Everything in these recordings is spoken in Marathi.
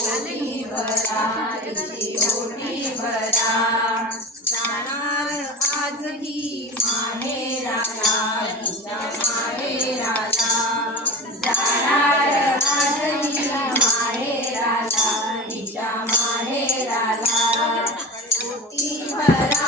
ओटी भरा ओटी भरा जाणार आज ही माहेराला तिच्या माहेराला जाणार आज ही. माहेराला तिच्या माहेराला ओटी भरा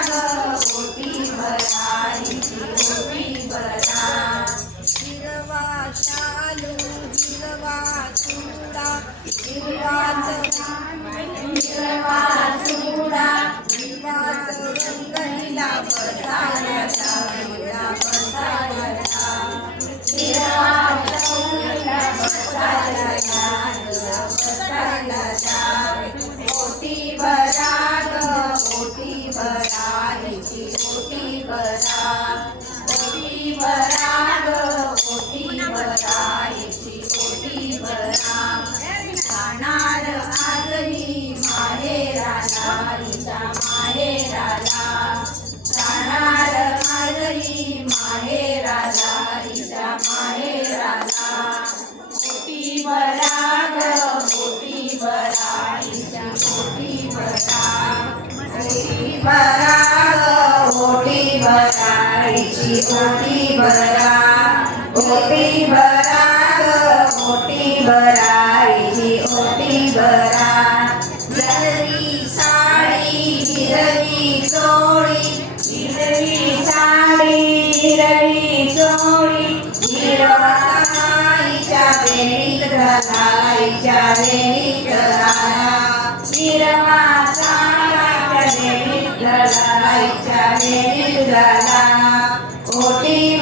शालू हिरवा चुडा हिरवाच हिरवा चुडा हिरवाच रंग हिला बसायला हिला बसायला हिरवा चौकीला बसायला हिला ओटी ग ओटी हिची ओटी ओटी भरा ग ओटी भरा हिची ओटी बरा हिरवी साडी हिरवी चोळी हिरवी साडी हिरवी चोळी हिरवा वेळीत घाला आईच्या वेळीत घाला हिरवा साड्याच्या वेळीत घाला आईच्या वेळीत घाला ओटी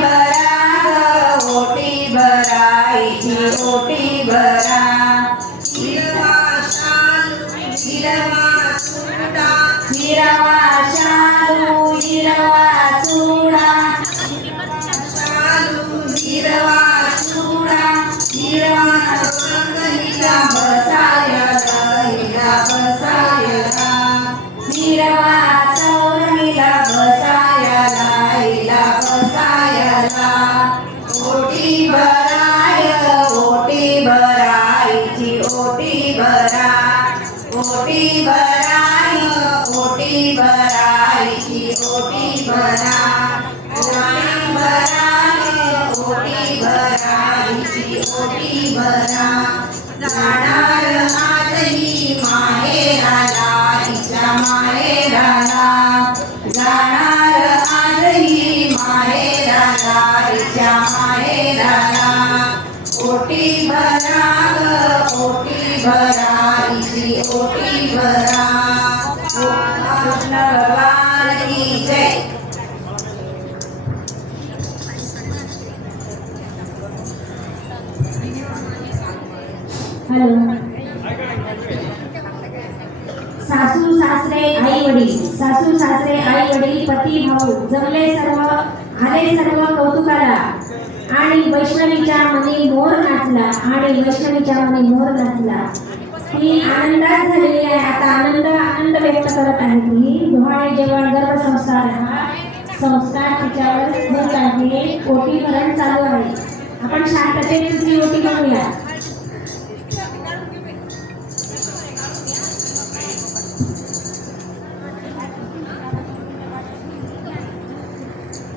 हिरवा चौरणीला बसायला हिला बसायला ओटी भराय ओटी भरायची ओटी भरा ओटी भराय ओटी भरायची ओटी भरा ओटी भराय ओटी भरायची ओटी भरा ओटी भरा हिची ओटी भरा। कृष्ण भगवान की जय। हॅलो. सासू सासरे आई वडील. सासू सासरे आई वडील पती भाऊ. जमले सर्व आले सर्व कौतुकाला. आणि वैष्णवीच्या मनी मोर नाचला आणि वैष्णवीच्या मनी मोर नाचला. ही आनंदात झालेली आहे. आता आनंद आनंद व्यक्त करत आहे ती डोहाळे जेवण गर्भसंस्कार हा संस्कार तिच्यावर होत आहे. ओटी चालू आहे. आपण शांततेत दुसरी ओटी करूया.